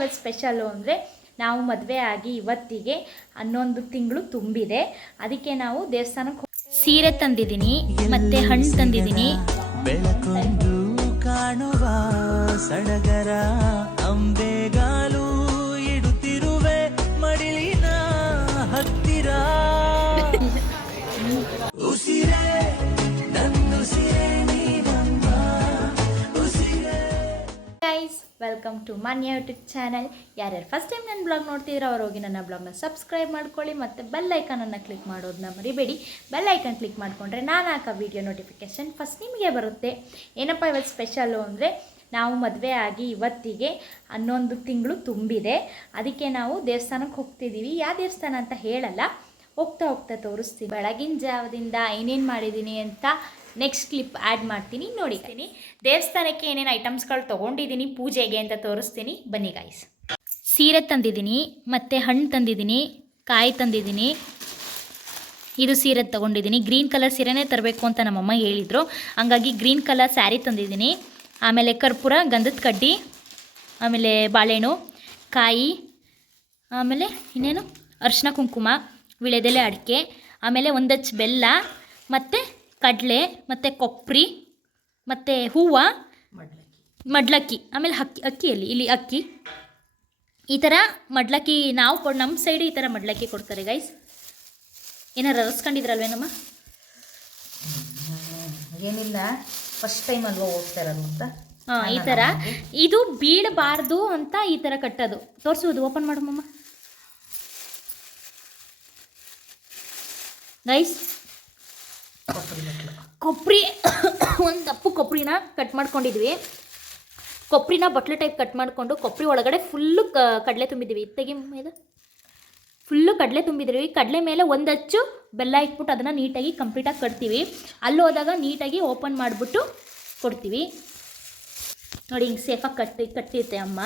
ಇವತ್ತು ಸ್ಪೆಷಲ್ಲು ಅಂದರೆ ನಾವು ಮದುವೆ ಆಗಿ ಇವತ್ತಿಗೆ 11 ತಿಂಗಳು ತುಂಬಿದೆ. ಅದಕ್ಕೆ ನಾವು ದೇವಸ್ಥಾನಕ್ಕೆ ಸೀರೆ ತಂದಿದ್ದೀನಿ ಮತ್ತು ಹಣ್ಣು ತಂದಿದ್ದೀನಿ. ಬೆಳಕೊಂದು ಕಾಣುವ ಸಡಗರ ಅಂಬೆಗಾಲು ಇಡುತ್ತಿರುವೆ ಮಡಿಲಿನ ಹತ್ತಿರ ಉಸಿರೇ ನನ್ನುಸಿರೇ ನೀನಮ್ಮ ಉಸಿರೇ. ಗೈಸ್, ವೆಲ್ಕಮ್ ಟು ಮಾನ್ಯ ಯೂಟ್ಯೂಬ್ ಚಾನಲ್. ಯಾರ್ಯಾರು ಫಸ್ಟ್ ಟೈಮ್ ನನ್ನ ಬ್ಲಾಗ್ ನೋಡ್ತಿದ್ರೆ ಅವ್ರು ಹೋಗಿ ನನ್ನ ಬ್ಲಾಗ್ನ ಸಬ್ಸ್ಕ್ರೈಬ್ ಮಾಡ್ಕೊಳ್ಳಿ ಮತ್ತು ಬೆಲ್ ಐಕಾನನ್ನು ಕ್ಲಿಕ್ ಮಾಡೋದನ್ನ ಮರಿಬೇಡಿ. ಬೆಲ್ ಐಕಾನ್ ಕ್ಲಿಕ್ ಮಾಡಿಕೊಂಡ್ರೆ ನಾನು ಹಾಕೋ ವೀಡಿಯೋ ನೋಟಿಫಿಕೇಷನ್ ಫಸ್ಟ್ ನಿಮಗೆ ಬರುತ್ತೆ. ಏನಪ್ಪ ಇವತ್ತು ಸ್ಪೆಷಲ್ಲು ಅಂದರೆ ನಾವು ಮದುವೆ ಆಗಿ ಇವತ್ತಿಗೆ 11 ತಿಂಗಳು ತುಂಬಿದೆ. ಅದಕ್ಕೆ ನಾವು ದೇವಸ್ಥಾನಕ್ಕೆ ಹೋಗ್ತಿದ್ದೀವಿ. ಯಾವ ದೇವಸ್ಥಾನ ಅಂತ ಹೇಳಲ್ಲ, ಹೋಗ್ತಾ ಹೋಗ್ತಾ ತೋರಿಸ್ತೀನಿ. ಬೆಳಗಿನ ಜಾವದಿಂದ ಏನೇನು ಮಾಡಿದ್ದೀನಿ ಅಂತ ನೆಕ್ಸ್ಟ್ ಕ್ಲಿಪ್ ಆ್ಯಡ್ ಮಾಡ್ತೀನಿ, ನೋಡಿದ್ದೀನಿ. ದೇವಸ್ಥಾನಕ್ಕೆ ಏನೇನು ಐಟಮ್ಸ್ಗಳು ತೊಗೊಂಡಿದ್ದೀನಿ ಪೂಜೆಗೆ ಅಂತ ತೋರಿಸ್ತೀನಿ, ಬನ್ನಿ ಗಾಯ್ಸ್. ಸೀರೆ ತಂದಿದ್ದೀನಿ ಮತ್ತು ಹಣ್ಣು ತಂದಿದ್ದೀನಿ, ಕಾಯಿ ತಂದಿದ್ದೀನಿ. ಇದು ಸೀರೆ ತೊಗೊಂಡಿದ್ದೀನಿ. ಗ್ರೀನ್ ಕಲರ್ ಸೀರೆನೇ ತರಬೇಕು ಅಂತ ನಮ್ಮಮ್ಮ ಹೇಳಿದರು, ಹಂಗಾಗಿ ಗ್ರೀನ್ ಕಲರ್ ಸ್ಯಾರಿ ತಂದಿದ್ದೀನಿ. ಆಮೇಲೆ ಕರ್ಪೂರ, ಗಂಧದ ಕಡ್ಡಿ, ಆಮೇಲೆ ಬಾಳೆಹಣ್ಣು, ಕಾಯಿ, ಆಮೇಲೆ ಇನ್ನೇನು ಅರಿಶಿನ ಕುಂಕುಮ, ವಿಳೆದೆಲೆ, ಅಡಿಕೆ, ಆಮೇಲೆ ಒಂದಚ್ಚು ಬೆಲ್ಲ ಮತ್ತು ಕಡಲೆ ಮತ್ತು ಕೊಬ್ಬರಿ ಮತ್ತು ಹೂವು, ಮಡ್ಲಕ್ಕಿ, ಆಮೇಲೆ ಅಕ್ಕಿಯಲ್ಲಿ ಇಲ್ಲಿ ಅಕ್ಕಿ. ಈ ಥರ ಮಡ್ಲಕ್ಕಿ ನಾವು ನಮ್ಮ ಸೈಡು ಈ ಥರ ಮಡ್ಲಕ್ಕಿ ಕೊಡ್ತಾರೆ ಗೈಸ್. ಏನಾರು ರಸ್ಕೊಂಡಿದ್ರಲ್ವೇನಮ್ಮ? ಏನಿಲ್ಲ, ಫಸ್ಟ್ ಟೈಮ್ ಅಲ್ವಾ ಹೋಗ್ತಾ ಇರೋದು ಅಂತ. ಹಾಂ, ಈ ಥರ ಇದು ಬೀಳಬಾರ್ದು ಅಂತ ಈ ಥರ ಕಟ್ಟೋದು. ತೋರಿಸೋದು, ಓಪನ್ ಮಾಡಮ್ಮ ಗೈಸ್. ಕೊಬ್ಬರಿ ಒಂದು ದಪ್ಪು ಕೊಬ್ಬರಿನ ಕಟ್ ಮಾಡ್ಕೊಂಡಿದ್ವಿ. ಕೊಬ್ಬರಿನ ಬಟ್ಲು ಟೈಪ್ ಕಟ್ ಮಾಡಿಕೊಂಡು ಕೊಬ್ಬರಿ ಒಳಗಡೆ ಫುಲ್ಲು ಕಡಲೆ ತುಂಬಿದ್ದೀವಿ. ತೆಗಿ ಇದು ಫುಲ್ಲು ಕಡಲೆ ತುಂಬಿದ್ದೀವಿ. ಕಡಲೆ ಮೇಲೆ ಒಂದಚ್ಚು ಬೆಲ್ಲ ಇಟ್ಬಿಟ್ಟು ಅದನ್ನು ನೀಟಾಗಿ ಕಂಪ್ಲೀಟಾಗಿ ಕಟ್ತೀವಿ. ಅಲ್ಲಿ ಹೋದಾಗ ನೀಟಾಗಿ ಓಪನ್ ಮಾಡಿಬಿಟ್ಟು ಕೊಡ್ತೀವಿ. ನೋಡಿ, ಹಿಂಗೆ ಸೇಫಾಗಿ ಕಟ್ಟಿರುತ್ತೆ ಅಮ್ಮ.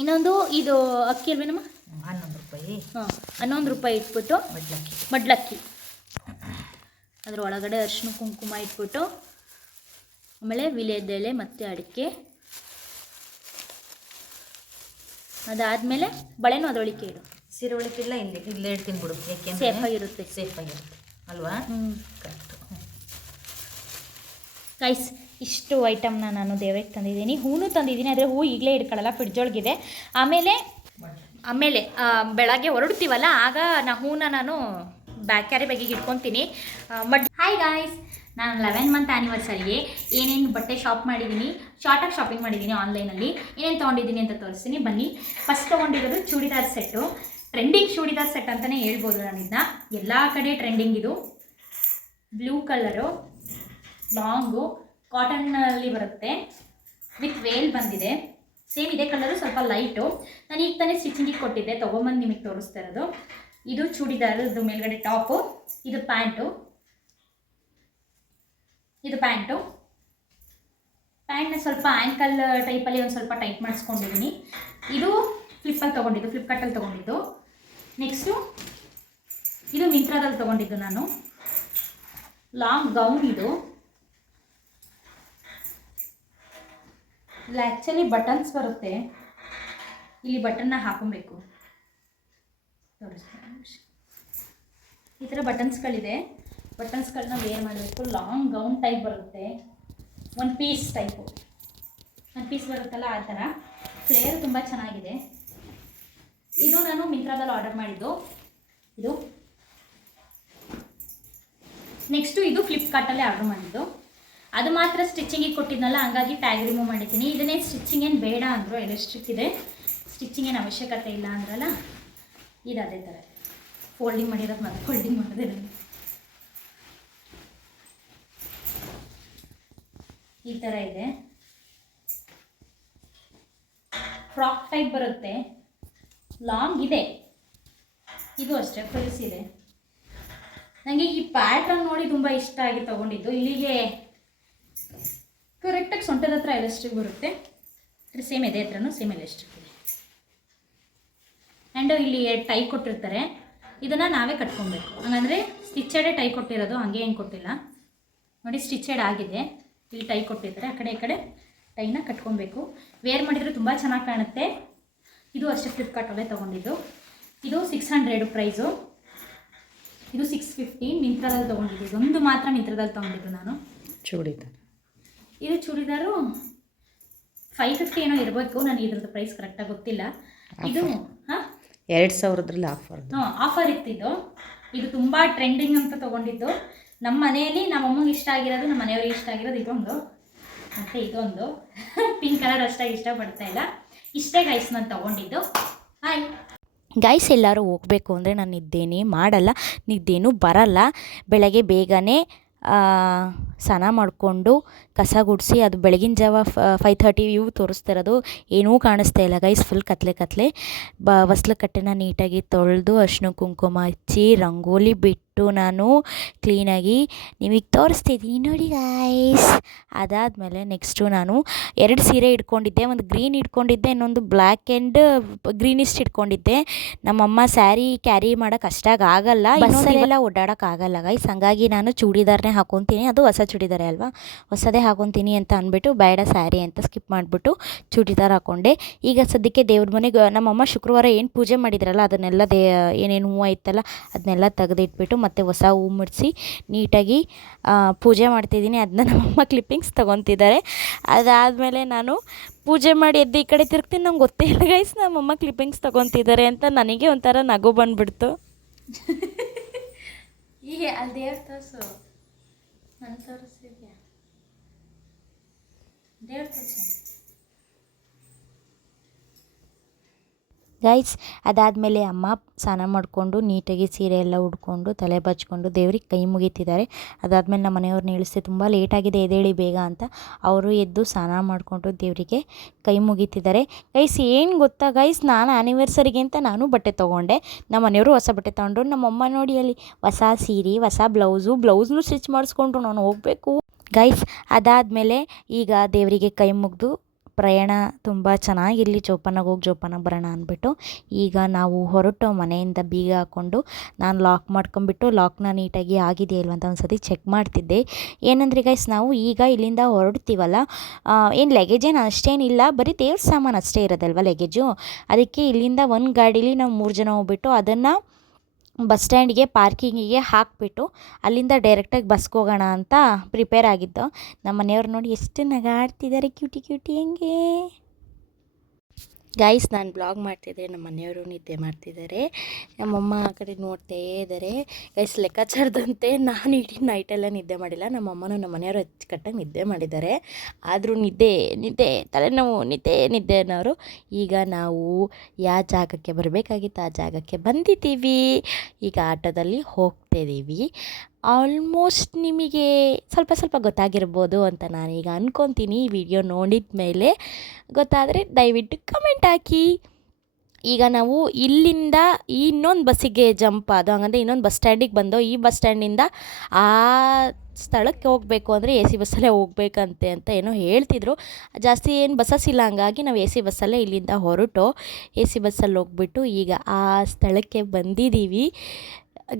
ಇನ್ನೊಂದು ಇದು ಅಕ್ಕಿ ಅಲ್ವೇನಮ್ಮ? 11 ರೂಪಾಯಿ. ಹಾಂ, 11 ರೂಪಾಯಿ ಇಟ್ಬಿಟ್ಟು ಮಡ್ಲಕ್ಕಿ ಅದ್ರ ಒಳಗಡೆ ಅರಿಶಿನ ಕುಂಕುಮ ಇಟ್ಬಿಟ್ಟು, ಆಮೇಲೆ ವಿಳೆದೆಲೆ ಮತ್ತು ಅಡಿಕೆ, ಅದಾದಮೇಲೆ ಬಳೆನೂ ಅದರೊಳಗೆ ಇಡು. ಸೀರೆ ಒಳಕ್ಕಿಲ್ಲ, ಇಲ್ಲೇ ಇಡ್ತೀನಿ ಬಿಡು, ಯಾಕೆಂದ್ರೆ ಸೇಫಾಗಿರುತ್ತೆ ಅಲ್ವಾ? Correct guys. ಇಷ್ಟು ಐಟಮ್ನ ನಾನು ದೇವರಿಗೆ ತಂದಿದ್ದೀನಿ. ಹೂವು ತಂದಿದ್ದೀನಿ, ಆದರೆ ಹೂವು ಈಗಲೇ ಇಟ್ಕೊಳ್ಳಲ್ಲ, ಫ್ರಿಡ್ಜೊಳಗಿದೆ. ಆಮೇಲೆ ಬೆಳಗ್ಗೆ ಹೊರಡ್ತೀವಲ್ಲ, ಆಗ ಹೂವನ್ನ ನಾನು ಕ್ಯಾರಿ ಬ್ಯಾಗಿಗೆ ಇಟ್ಕೊತೀನಿ. ಹಾಯ್ ಗಾಯ್ಸ್, ನಾನು 11 ಮಂತ್ ಆ್ಯನಿವರ್ಸರಿಗೆ ಏನೇನು ಬಟ್ಟೆ ಶಾಪ್ ಮಾಡಿದ್ದೀನಿ, ಶಾರ್ಟಾಗಿ ಶಾಪಿಂಗ್ ಮಾಡಿದ್ದೀನಿ ಆನ್ಲೈನಲ್ಲಿ. ಏನೇನು ತೊಗೊಂಡಿದ್ದೀನಿ ಅಂತ ತೋರಿಸ್ತೀನಿ, ಬನ್ನಿ. ಫಸ್ಟ್ ತೊಗೊಂಡಿರೋದು churidar set. Trending churidar set ಅಂತಲೇ ಹೇಳ್ಬೋದು. ನಾನು ಇದನ್ನ ಎಲ್ಲ ಕಡೆ ಟ್ರೆಂಡಿಂಗ್. ಇದು ಬ್ಲೂ ಕಲರು, ಲಾಂಗು, ಕಾಟನ್ನಲ್ಲಿ ಬರುತ್ತೆ, ವಿತ್ ವೇಲ್ ಬಂದಿದೆ. ಸೇಮ್ ಇದೇ ಕಲರು, ಸ್ವಲ್ಪ ಲೈಟು. ನಾನು ಈಗ ತಾನೇ ಸ್ಟಿಚಿಂಗಿಗೆ ಕೊಟ್ಟಿದ್ದೆ, ತೊಗೊಂಬಂದು ನಿಮಗೆ ತೋರಿಸ್ತಾ ಇರೋದು. ಇದು ಚೂಡಿದಾರದ್ದು ಮೇಲ್ಗಡೆ ಟಾಪು, ಇದು ಪ್ಯಾಂಟು. ಪ್ಯಾಂಟ್ನ ಸ್ವಲ್ಪ ಆ್ಯಂಕಲ್ ಟೈಪಲ್ಲಿ ಒಂದು ಸ್ವಲ್ಪ ಟೈಟ್ ಮಾಡಿಸ್ಕೊಂಡಿದ್ದೀನಿ. ಇದು ಫ್ಲಿಪ್ಕಾರ್ಟಲ್ಲಿ ತೊಗೊಂಡಿದ್ದು. ನೆಕ್ಸ್ಟು ಇದು ಮಿಂತ್ರಾದಲ್ಲಿ ತೊಗೊಂಡಿದ್ದು ನಾನು. ಲಾಂಗ್ ಗೌನ್ ಇದು. ಇಲ್ಲ, ಆ್ಯಕ್ಚುಲಿ ಬಟನ್ಸ್ ಬರುತ್ತೆ, ಇಲ್ಲಿ ಬಟನ್ನ ಹಾಕೊಬೇಕು. ಈ ಥರ ಬಟನ್ಸ್ಗಳಿದೆ. ಬಟನ್ಸ್ಗಳನ್ನ ವೇರ್ ಮಾಡಬೇಕು. ಲಾಂಗ್ ಗೌನ್ ಟೈಪ್ ಬರುತ್ತೆ, ಒನ್ ಪೀಸ್ ಬರುತ್ತಲ್ಲ ಆ ಥರ. ಫ್ಲೇರ್ ತುಂಬ ಚೆನ್ನಾಗಿದೆ. ಇದು ನಾನು ಮಿಂತ್ರಾದಲ್ಲಿ ಆರ್ಡರ್ ಮಾಡಿದ್ದು. ಇದು ನೆಕ್ಸ್ಟು ಇದು ಫ್ಲಿಪ್ಕಾರ್ಟಲ್ಲೇ ಆರ್ಡರ್ ಮಾಡಿದ್ದು. ಅದು ಮಾತ್ರ ಸ್ಟಿಚಿಂಗಿಗೆ ಕೊಟ್ಟಿದ್ನಲ್ಲ, ಹಂಗಾಗಿ ಟ್ಯಾಗ್ ರಿಮೂವ್ ಮಾಡಿದ್ದೀನಿ. ಇದನ್ನೇ ಸ್ಟಿಚಿಂಗ್ ಏನು ಬೇಡ ಅಂದರು, ಎಲೆಕ್ಟ್ರಿಕ್ ಇದೆ, ಸ್ಟಿಚಿಂಗ್ ಏನು ಅವಶ್ಯಕತೆ ಇಲ್ಲ ಅಂದ್ರಲ್ಲ. ಇದು ಅದೇ ಥರ ಫೋಲ್ಡಿಂಗ್ ಮಾಡಿರೋದು, ಮತ್ತೆ ಫೋಲ್ಡಿಂಗ್ ಮಾಡಿದೆ ನಾನು. ಈ ಥರ ಇದೆ. ಫ್ರಾಕ್ ಟೈಪ್ ಬರುತ್ತೆ, ಲಾಂಗ್ ಇದೆ. ಇದು ಅಷ್ಟೇ, ಫುಲ್ಸ್ ಇದೆ. ನನಗೆ ಈ ಪ್ಯಾಟ್ರನ್ ನೋಡಿ ತುಂಬ ಇಷ್ಟ ಆಗಿ ತೊಗೊಂಡಿದ್ದು. ಇಲ್ಲಿಗೆ ಕರೆಕ್ಟಾಗಿ ಸೊಂಟದ ಹತ್ರ ಎಲಾಸ್ಟಿಕ್ ಬರುತ್ತೆ. ಸೇಮ್ ಇದೆ ಹತ್ರನೂ ಸೇಮ್ ಎಲಾಸ್ಟಿಕ್ ಇದೆ. ಆ್ಯಂಡ್ ಇಲ್ಲಿ ಟೈ ಕೊಟ್ಟಿರ್ತಾರೆ, ಇದನ್ನು ನಾವೇ ಕಟ್ಕೊಬೇಕು. ಹಂಗಂದರೆ ಸ್ಟಿಚೆಡೇ ಟೈ ಕೊಟ್ಟಿರೋದು, ಹಂಗೆ ಏನು ಕೊಟ್ಟಿಲ್ಲ ನೋಡಿ. ಸ್ಟಿಚೆಡ್ ಆಗಿದೆ, ಇಲ್ಲಿ ಟೈ ಕೊಟ್ಟಿರ್ತಾರೆ. ಆ ಕಡೆ ಈ ಕಡೆ ಟೈನ ಕಟ್ಕೊಬೇಕು. ವೇರ್ ಮಾಡಿದರೆ ತುಂಬ ಚೆನ್ನಾಗಿ ಕಾಣುತ್ತೆ. ಇದು ಅಷ್ಟೇ ಫ್ಲಿಪ್ಕಾರ್ಟಲ್ಲೇ ತೊಗೊಂಡಿದ್ದು. ಇದು 600 ಪ್ರೈಸು. ಇದು 650 ಮಿಂತ್ರದಲ್ಲಿ ತೊಗೊಂಡಿದ್ದು. ಇದೊಂದು ಮಾತ್ರ ಮಿಂತ್ರದಲ್ಲಿ ತೊಗೊಂಡಿದ್ದು ನಾನು. ಚೂಡಿದಾರ ಇದು ಚೂಡಿದಾರು 550 ಏನೋ ಇರಬೇಕು. ನನಗೆ ಇದ್ರದ್ದು ಪ್ರೈಸ್ ಕರೆಕ್ಟಾಗಿ ಗೊತ್ತಿಲ್ಲ. ಇದು ಹಾಂ 2000ರಲ್ಲಿ ಆಫರ್ ಇತ್ತಿದ್ದು. ಇದು ತುಂಬ ಟ್ರೆಂಡಿಂಗ್ ಅಂತ ತೊಗೊಂಡಿದ್ದು. ನಮ್ಮ ಮನೆಯಲ್ಲಿ ನಮ್ಮ ಅಮ್ಮಗೆ ಇಷ್ಟ ಆಗಿರೋದು, ನಮ್ಮ ಮನೆಯವ್ರಿಗೆ ಇಷ್ಟ ಆಗಿರೋದು ಇದೊಂದು ಮತ್ತು ಇದೊಂದು. ಪಿಂಕ್ ಕಲರ್ ಅಷ್ಟಾಗಿ ಇಷ್ಟಪಡ್ತಾ ಇಲ್ಲ. ಇಷ್ಟೇ ಗೈಸ್ ನಾನು ತೊಗೊಂಡಿದ್ದು. ಹಾಯ್ ಗೈಸ್, ಎಲ್ಲರೂ ಹೋಗಬೇಕು ಅಂದರೆ ನಾನು ನಿದ್ದೇನೆ ಮಾಡಲ್ಲ, ನಿದ್ದೇನೂ ಬರಲ್ಲ. ಬೆಳಗ್ಗೆ ಬೇಗನೆ ಸ್ನಾನ ಮಾಡಿಕೊಂಡು ಕಸ ಗುಡಿಸಿ, ಅದು ಬೆಳಗಿನ ಜಾವ 5:30 ವ್ಯೂ ತೋರಿಸ್ತಿರೋದು, ಏನೂ ಕಾಣಿಸ್ತಾ ಇಲ್ಲ ಗೈಸ್. ಫುಲ್ ಕತ್ಲೆ ಹೊಸ್ಲು ಕಟ್ಟೆನ ನೀಟಾಗಿ ತೊಳೆದು ಅರಿಶಿನ ಕುಂಕುಮ ಹಚ್ಚಿ ರಂಗೋಲಿ ಬಿಟ್ಟು ನಾನು ಕ್ಲೀನಾಗಿ ನಿಮಗೆ ತೋರಿಸ್ತಿದ್ದೀನಿ ನೋಡಿ ಗೈಸ್. ಅದಾದಮೇಲೆ ನೆಕ್ಸ್ಟು ನಾನು 2 ಸೀರೆ ಇಟ್ಕೊಂಡಿದ್ದೆ. ಒಂದು ಗ್ರೀನ್ ಇಟ್ಕೊಂಡಿದ್ದೆ, ಇನ್ನೊಂದು ಬ್ಲ್ಯಾಕ್ ಆ್ಯಂಡ್ ಗ್ರೀನಿಸ್ಟ್ ಇಟ್ಕೊಂಡಿದ್ದೆ. ನಮ್ಮಮ್ಮ ಸ್ಯಾರಿ ಕ್ಯಾರಿ ಮಾಡೋಕ್ಕೆ ಅಷ್ಟಾಗಿ ಆಗಲ್ಲ, ಬಸ್ಸಲ್ಲೆಲ್ಲ ಓಡಾಡೋಕ್ಕಾಗಲ್ಲ ಗೈಸ್. ಹಂಗಾಗಿ ನಾನು ಚೂಡಿದಾರನೇ ಹಾಕೊತೀನಿ. ಅದು ಹೊಸ ಚೂಡಿದಾರೆ ಅಲ್ವಾ, ಹೊಸದೇ ಹಾಕೊತೀನಿ ಅಂತ ಅಂದ್ಬಿಟ್ಟು ಬೇಡ ಸ್ಯಾರಿ ಅಂತ ಸ್ಕಿಪ್ ಮಾಡಿಬಿಟ್ಟು ಚೂಡಿದಾರ ಹಾಕ್ಕೊಂಡೆ. ಈಗ ಸದ್ಯಕ್ಕೆ ದೇವ್ರ ಮನೆಗೆ ನಮ್ಮಮ್ಮ ಶುಕ್ರವಾರ ಏನು ಪೂಜೆ ಮಾಡಿದ್ರಲ್ಲ ಅದನ್ನೆಲ್ಲ ಏನೇನು ಹೂವು ಐತಲ್ಲ ಅದನ್ನೆಲ್ಲ ತೆಗೆದಿಟ್ಬಿಟ್ಟು ಮತ್ತು ಹೊಸ ಹೂವು ಮುಡಿಸಿ ನೀಟಾಗಿ ಪೂಜೆ ಮಾಡ್ತಿದ್ದೀನಿ. ಅದನ್ನ ನಮ್ಮಮ್ಮ ಕ್ಲಿಪ್ಪಿಂಗ್ಸ್ ತೊಗೊತಿದ್ದಾರೆ. ಅದಾದಮೇಲೆ ನಾನು ಪೂಜೆ ಮಾಡಿ ಎದ್ದು ಈ ಕಡೆ ತಿರುಗ್ತೀನಿ. ನಂಗೆ ಗೊತ್ತೇ ಇಲ್ಲ ಗೈಸ್ ನಮ್ಮಮ್ಮ ಕ್ಲಿಪ್ಪಿಂಗ್ಸ್ ತೊಗೊತಿದ್ದಾರೆ ಅಂತ. ನನಗೆ ಒಂಥರ ನಗು ಬಂದುಬಿಡ್ತು. ಈಗ ಅಲ್ಲಿ ದೇವ್ರ ತೋರಿಸು, ನಾನು ತೋರಿಸಿದ್ಯಾ ದೇವ್ರ ತೋರಿಸು ಗೈಸ್. ಅದಾದಮೇಲೆ ಅಮ್ಮ ಸ್ನಾನ ಮಾಡಿಕೊಂಡು ನೀಟಾಗಿ ಸೀರೆ ಎಲ್ಲ ಉಡ್ಕೊಂಡು ತಲೆ ಬಚ್ಕೊಂಡು ದೇವ್ರಿಗೆ ಕೈ ಮುಗಿತಿದ್ದಾರೆ. ಅದಾದಮೇಲೆ ನಮ್ಮ ಮನೆಯವ್ರನ್ನ ಇಳಿಸಿ ತುಂಬ ಲೇಟಾಗಿದೆ ಎದ್ದೇಳಿ ಬೇಗ ಅಂತ ಅವರು ಎದ್ದು ಸ್ನಾನ ಮಾಡಿಕೊಂಡು ದೇವರಿಗೆ ಕೈ ಮುಗಿತಿದ್ದಾರೆ. ಗೈಸ್ ಏನು ಗೊತ್ತಾ ಗೈಸ್, ನಾನು ಆ್ಯನಿವರ್ಸರಿಗೆ ಅಂತ ನಾನು ಬಟ್ಟೆ ತೊಗೊಂಡೆ. ನಮ್ಮ ಮನೆಯವರು ಹೊಸ ಬಟ್ಟೆ ತೊಗೊಂಡ್ರು. ನಮ್ಮಮ್ಮ ನೋಡಿ ಅಲ್ಲಿ ಹೊಸ ಸೀರೆ, ಹೊಸ ಬ್ಲೌಸ್ನೂ ಸ್ಟಿಚ್ ಮಾಡಿಸ್ಕೊಂಡ್ರು. ನಾನು ಹೋಗಬೇಕು ಗೈಸ್. ಅದಾದಮೇಲೆ ಈಗ ದೇವರಿಗೆ ಕೈ ಮುಗಿದು ಪ್ರಯಾಣ ತುಂಬ ಚೆನ್ನಾಗಿರಲಿ, ಜೋಪಾನಾಗಿ ಹೋಗಿ ಜೋಪಾನಾಗಿ ಬರೋಣ ಅಂದ್ಬಿಟ್ಟು ಈಗ ನಾವು ಹೊರಟು ಮನೆಯಿಂದ ಬೀಗ ಹಾಕ್ಕೊಂಡು ನಾನು ಲಾಕ್ ಮಾಡ್ಕೊಂಬಿಟ್ಟು ಲಾಕ್ನ ನೀಟಾಗಿ ಆಗಿದೆ ಇಲ್ವಂತ ಒಂದು ಸತಿ ಚೆಕ್ ಮಾಡ್ತಿದ್ದೆ. ಏನಂದರೆ ಗೈಸ್, ನಾವು ಈಗ ಇಲ್ಲಿಂದ ಹೊರಡ್ತೀವಲ್ಲ, ಏನು ಲಗೇಜ್ ಏನು ಅಷ್ಟೇನಿಲ್ಲ, ಬರೀ ದೇವ್ರ ಸಾಮಾನು ಅಷ್ಟೇ ಇರೋದಲ್ವ ಲಗೇಜು. ಅದಕ್ಕೆ ಇಲ್ಲಿಂದ ಒಂದು ಗಾಡೀಲಿ ನಾವು 3 ಜನ ಹೋಗ್ಬಿಟ್ಟು ಅದನ್ನು ಬಸ್ ಸ್ಟ್ಯಾಂಡಿಗೆ ಪಾರ್ಕಿಂಗಿಗೆ ಹಾಕಿಬಿಟ್ಟು ಅಲ್ಲಿಂದ ಡೈರೆಕ್ಟಾಗಿ ಬಸ್ಗೆ ಹೋಗೋಣ ಅಂತ ಪ್ರಿಪೇರ್ ಆಗಿದ್ದು. ನಮ್ಮ ಮನೆಯವ್ರು ನೋಡಿ ಎಷ್ಟು ನಗಾಡ್ತಿದ್ದಾರೆ, ಕ್ಯೂಟಿ ಹೆಂಗೆ ಗೈಸ್. ನಾನು ಬ್ಲಾಗ್ ಮಾಡ್ತಿದ್ದೆ, ನಮ್ಮ ಮನೆಯವರು ನಿದ್ದೆ ಮಾಡ್ತಿದ್ದಾರೆ. ನಮ್ಮಮ್ಮ ಆ ಕಡೆ ನೋಡ್ತೇ ಇದ್ದಾರೆ ಗೈಸ್. ಲೆಕ್ಕಾಚಾರದಂತೆ ನಾನು ಇಡೀ ನೈಟೆಲ್ಲ ನಿದ್ದೆ ಮಾಡಿಲ್ಲ. ನಮ್ಮಮ್ಮನೂ ನಮ್ಮ ಮನೆಯವರು ಅಚ್ಚುಕಟ್ಟಾಗಿ ನಿದ್ದೆ ಮಾಡಿದ್ದಾರೆ. ಆದರೂ ನಿದ್ದೆ ತಲೆನೋವು ನಿದ್ದೆ ಅನ್ನೋರು. ಈಗ ನಾವು ಯಾವ ಜಾಗಕ್ಕೆ ಬರಬೇಕಾಗಿತ್ತು ಆ ಜಾಗಕ್ಕೆ ಬಂದಿದ್ದೀವಿ. ಈಗ ಆಟೋದಲ್ಲಿ ಹೋಗ್ತಿದ್ದೀವಿ. ಆಲ್ಮೋಸ್ಟ್ ನಿಮಗೆ ಸ್ವಲ್ಪ ಗೊತ್ತಾಗಿರ್ಬೋದು ಅಂತ ನಾನೀಗ ಅಂದ್ಕೊತೀನಿ. ಈ ವಿಡಿಯೋ ನೋಡಿದ ಮೇಲೆ ಗೊತ್ತಾದರೆ ದಯವಿಟ್ಟು ಕಮೆಂಟ್ ಹಾಕಿ. ಈಗ ನಾವು ಇಲ್ಲಿಂದ ಇನ್ನೊಂದು ಬಸ್ಸಿಗೆ ಜಂಪ್ ಆದೋ, ಹಂಗಂದರೆ ಇನ್ನೊಂದು ಬಸ್ ಸ್ಟ್ಯಾಂಡಿಗೆ ಬಂದೋ. ಈ ಬಸ್ ಸ್ಟ್ಯಾಂಡಿಂದ ಆ ಸ್ಥಳಕ್ಕೆ ಹೋಗಬೇಕು ಅಂದರೆ AC ಬಸ್ಸಲ್ಲೇ ಹೋಗ್ಬೇಕಂತೆ ಅಂತ ಏನೋ ಹೇಳ್ತಿದ್ರು. ಜಾಸ್ತಿ ಏನು ಬಸ್ಸಸ್ ಇಲ್ಲ, ಹಂಗಾಗಿ ನಾವು AC ಬಸ್ಸಲ್ಲೇ ಇಲ್ಲಿಂದ ಹೊರಟು AC ಬಸ್ಸಲ್ಲಿ ಹೋಗ್ಬಿಟ್ಟು ಈಗ ಆ ಸ್ಥಳಕ್ಕೆ ಬಂದಿದ್ದೀವಿ